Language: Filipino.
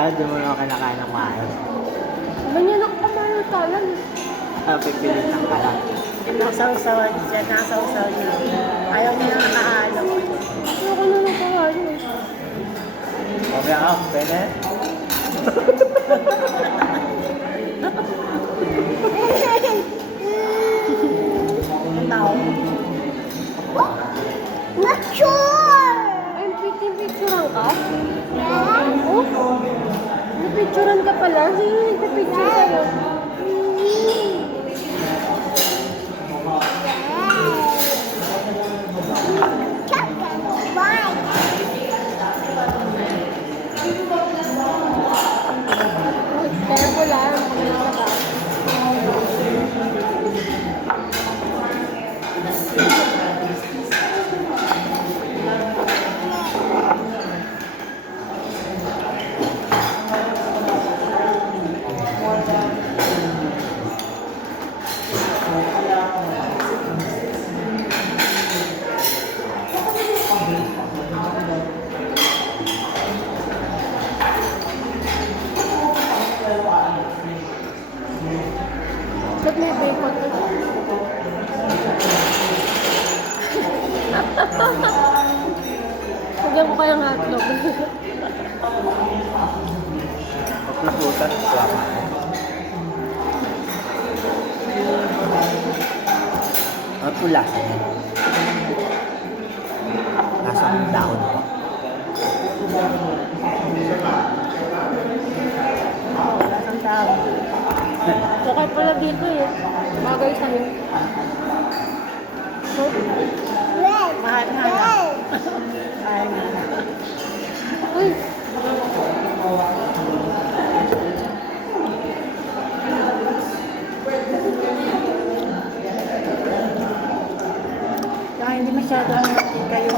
tayo, di mo naman kinakain ng maayos. Ganyan ako kumain tayo. Pipilitan ka lang. Nakasawsawan siya, nakasawsaw niya. Ayaw niya na nakahalo. Ayoko na lang kahain eh. Okay ka, pwede? Ang tao. Ay, picturean ka? Oh? Napicturean ka pala? Sino nagpipicture sa'yo? Careful lang. Ba't may bacon? Hugyan ko kayang hotdog. Paglaputan, wala ka. Ano po lasa niya? Lasa ng daon po. Ang tao. Okay pala dito eh. Bagay sa'yo. So, Mahal nga na. Mahal nga na. uy! Kaya hindi masyadong kayo